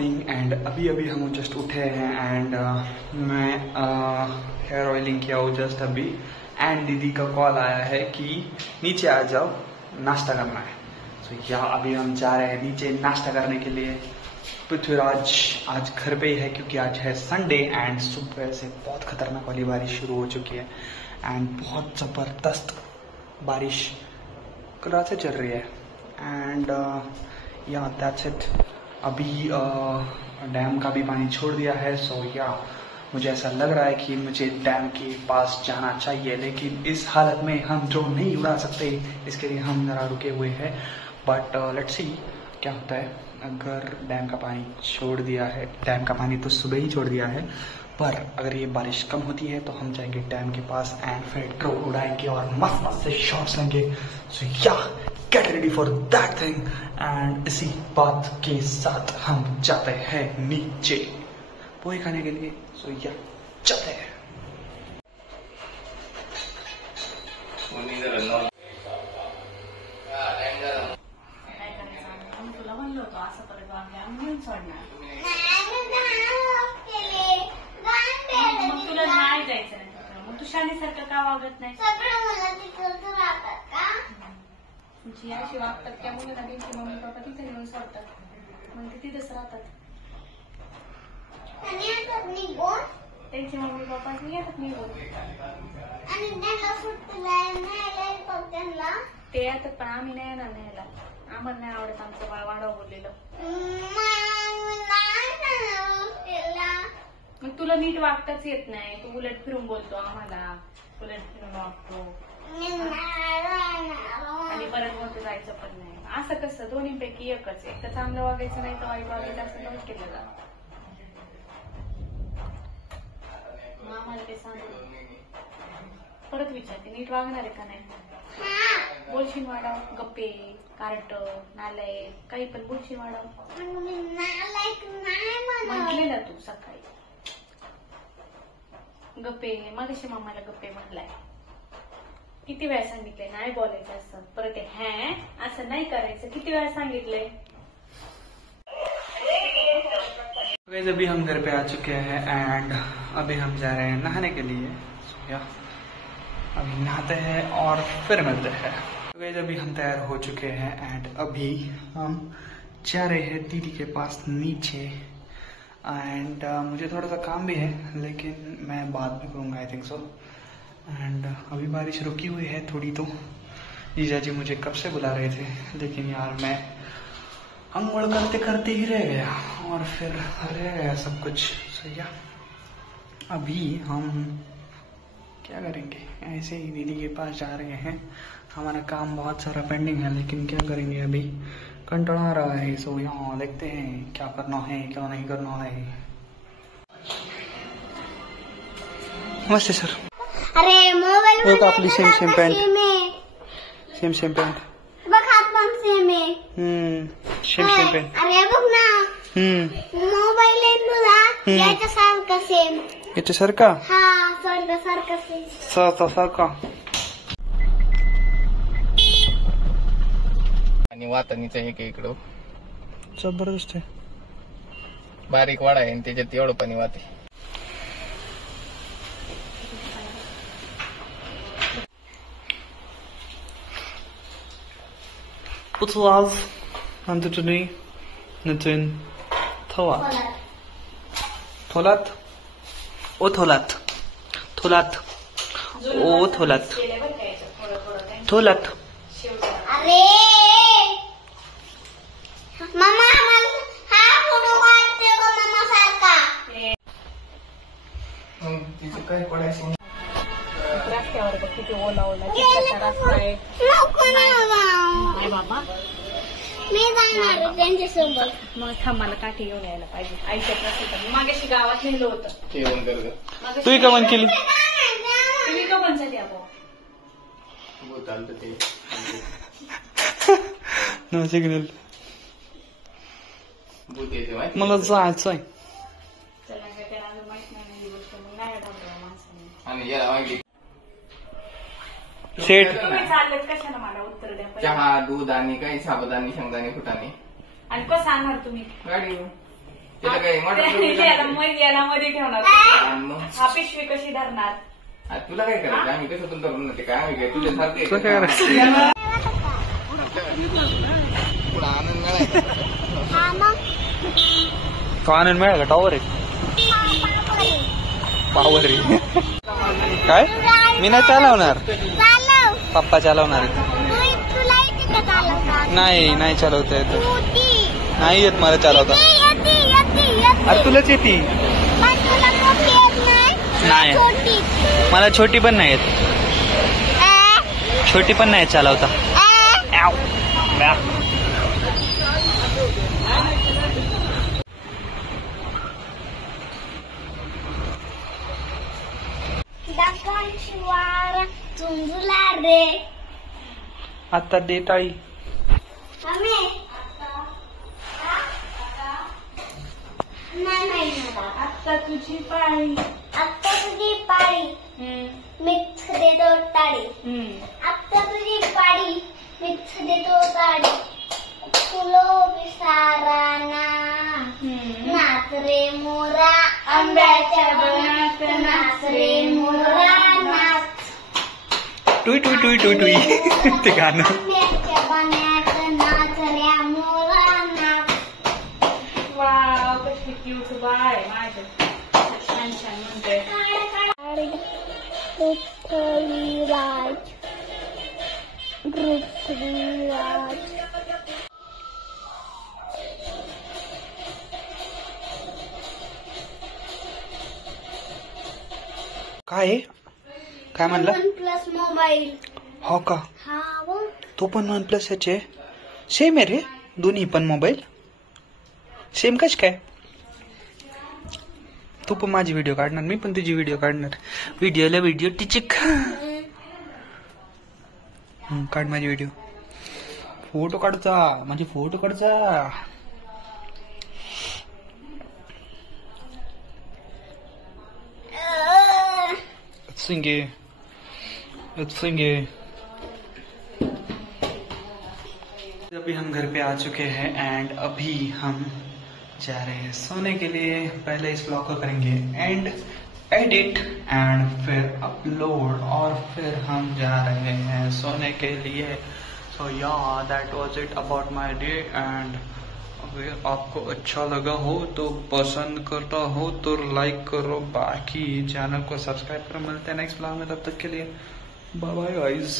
Morning end अभी हम just उठे हैं एंड मैं हेयर ऑयलिंग किया हूँ जस्ट अभी एंड दीदी का कॉल आया है कि नीचे आ जाओ नाश्ता करना है। तो या अभी हम जा रहे हैं नीचे नाश्ता करने के लिए। पृथ्वीराज आज घर पे ही है क्योंकि आज है संडे एंड सुबह से बहुत खतरनाक वाली बारिश शुरू हो चुकी है एंड बहुत ज़बरदस्त बारिश कल रात से चल रही है एंड या दैट्स इट। अभी डैम का भी पानी छोड़ दिया है सो या मुझे ऐसा लग रहा है कि मुझे डैम के पास जाना चाहिए, लेकिन इस हालत में हम ड्रोन नहीं उड़ा सकते, इसके लिए हम ज़रा रुके हुए हैं। बट लेट्स सी क्या होता है। अगर डैम का पानी छोड़ दिया है, डैम का पानी तो सुबह ही छोड़ दिया है, पर अगर ये बारिश कम होती है तो हम जाएंगे डैम के पास एंड फिर ड्रोन उड़ाएंगे और मस्त मस्त से शॉट्स लेंगे। सो या get ready for that thing end इसी बात के साथ हम जाते हैं नीचे पोहे खाने के लिए। सो या चलते हैं। तुला नाही जायचं नाही मग तू शाळेसारखं का वागत नाही? सगळं मला तिकडचं राहतात का? तुझी अशी वागतात त्यामुळे ना त्यांची मम्मी पप्पा तिथे येऊन सोडतात मग ते तिथेच राहतात त्यांची मम्मी पप्पा येतात निघून आणि त्यांना सुट्टीला न्यायला ते येतात पण आम्ही नाही येणार न्यायला. आम्हाला नाही आवडत आमचं वाढव बोललेलं. मग तुला नीट वागताच येत नाही, तू उलट फिरून बोलतो आम्हाला, उलट फिरून वागतो आणि परत मग जायचं पण नाही. असं कसं? दोन्हीपैकी एकच, एक तर चांगलं वागायचं नाही तर वाईट वागायचं असं नव्हतं केलं जात. आम्हाला ते सांग परत विचारते नीट वागणार आहे का नाही? बोलशील वाढव, गप्पे, कार्ट, नालाय, काही पण बोलशील वाढव म्हटलेला तू सकाळी. गप्पे मगाशी मामाला गप्पे म्हटलाय, किती वेळा सांगितलंय नाही बोलायचं असं, परत है असं नाही करायचं, किती वेळा सांगितलंय. अभी हम घर पे आ चुके हैं एंड अभी हम जा रहे हैं नहाने के लिए। अभी नहाते हैं और फिर मिलते हैं। अभी हम तैयार हो चुके हैं एंड अभी हम जा रहे हैं दीदी के पास नीचे एंड मुझे थोड़ा सा काम भी है लेकिन मैं बाद में करूँगा आई थिंक सो। एंड अभी बारिश रुकी हुई है थोड़ी, तो जीजा जी मुझे कब से बुला रहे थे लेकिन यार मैं अंगड़ करते करते ही रह गया और फिर रह गया सब कुछ। सही है, अभी हम क्या करेंगे, ऐसे ही दीदी के पास जा रहे हैं। हमारा काम बहुत सारा पेंडिंग है लेकिन क्या करेंगे, अभी कंटाळा आ रहा है। सो यहाँ देखते हैं क्या करना है क्या नहीं करना है। नमस्ते सर। अरे मोबाईल एक आपली सेम पैंट, सेम पैंट बघ, हात पण सेम आहे. Same pant. अरे बघ ना, मोबाईल आहे तुझा याच्यासारखा सेम. याच्यासारखा? हा, सारखा सेम. सारखा. आणि वातानीचं हे काही इकडं जबरदस्त आहे. बारीक वाडा आहे आणि त्याच्यात एवढं पाणी वाहते. Putlav Antoni Natin Tholat Tholat O Tholat Tholat O Tholat Tholat. अरे मम्मा हा फोटो काढते गो मम्मा सारखा. तिचं काय पडायचं रस्त्यावर किती ओला रस्ता आहे. बाबा मी जाणार त्यांच्यासोबत. मग थांब, मला काठी घेऊन यायला पाहिजे. आईच्या प्रश्न मागेशी गावात नेलं होतं. तू का मन केली? तुम्ही का बन झाली अबो नो सिग्नल. मला जायचंय. चला काय त्याला माहित नाही ही गोष्ट, मग नाही आठवलं माणसाने. आणि याला माहिती सेट तुम्ही चाललेत कशाला मला उत्तर द्या पहिले. चहा, दूध आणि काही साबुदाणी, शेंगदाणे, फुटाणे आणि कसं आणणार तुम्ही? गाडी तिला काय मटर मग याला मध्ये ठेवणार मग हा पिशवी कशी धरणार तुला काय करायचं आम्ही कसं तुला करून ते काय आम्ही काय तुझ्या सारखे तुला काय करायचं? पुढे आनंद मिळायचा हा मग तो आनंद मिळाला का? टॉवर आहे, पावर आहे. काय? मी नाही चालवणार, चालव. पप्पा चालवणार आहे. तुला येते का चालवता? नाही चालवता येत, स्कूटी. नाही येत मला चालवता. येते. अरे तुलाच येते. पण तुला मोठी येत नाही. छोटी. मला छोटी पण नाही येत, छोटी पण नाही येत चालवता. आव. म्या. दगड शिवार चुंजुला रे. आता दे टाळी. नाही आता तुझी पाळी. आत्ता तुझी पाळी मिक्स देतो टाळी. आत्ता तुझी पाळी मिक्स देतो टाळी. फुलो विसाराना नाच रे मोरा आंब्याच्या बनात नाच रे मोरा नाच. टुई टुई टुई टुई टुई ते गाणं. आंब्याच्या बनात नाच रे मोरा नाच. वाव कशी क्यूट बाय माझं छान म्हणते. काय आहे? काय म्हणला? Plus mobile. हो का? हा व तो पण वन प्लस आहे. सेम आहे रे दोन्ही पण मोबाईल. सेम कश काय? तू पण माझी व्हिडिओ काढणार, मी पण तुझी व्हिडिओ काढणार. व्हिडिओला व्हिडिओ टिचिक. काढ माझी व्हिडिओ. फोटो काढचा, माझी फोटो काढचा. सिंगे अभी हम घर पे आ चुके हैं एंड अभी हम जा रहे हैं सोने के लिए. पहले इस ब्लॉग को करेंगे एंड एडिट एंड फिर अपलोड और फिर हम जा रहे हैं सोने के लिए. सो या दैट वाज it about my day. End अगर आपको अच्छा लगा हो तो पसंद करता हो तो लाइक करो, बाकी चैनल को सब्सक्राइब करो. मिलते हैं नेक्स्ट ब्लॉग में, तब तक के लिए बाय बाय गाइस.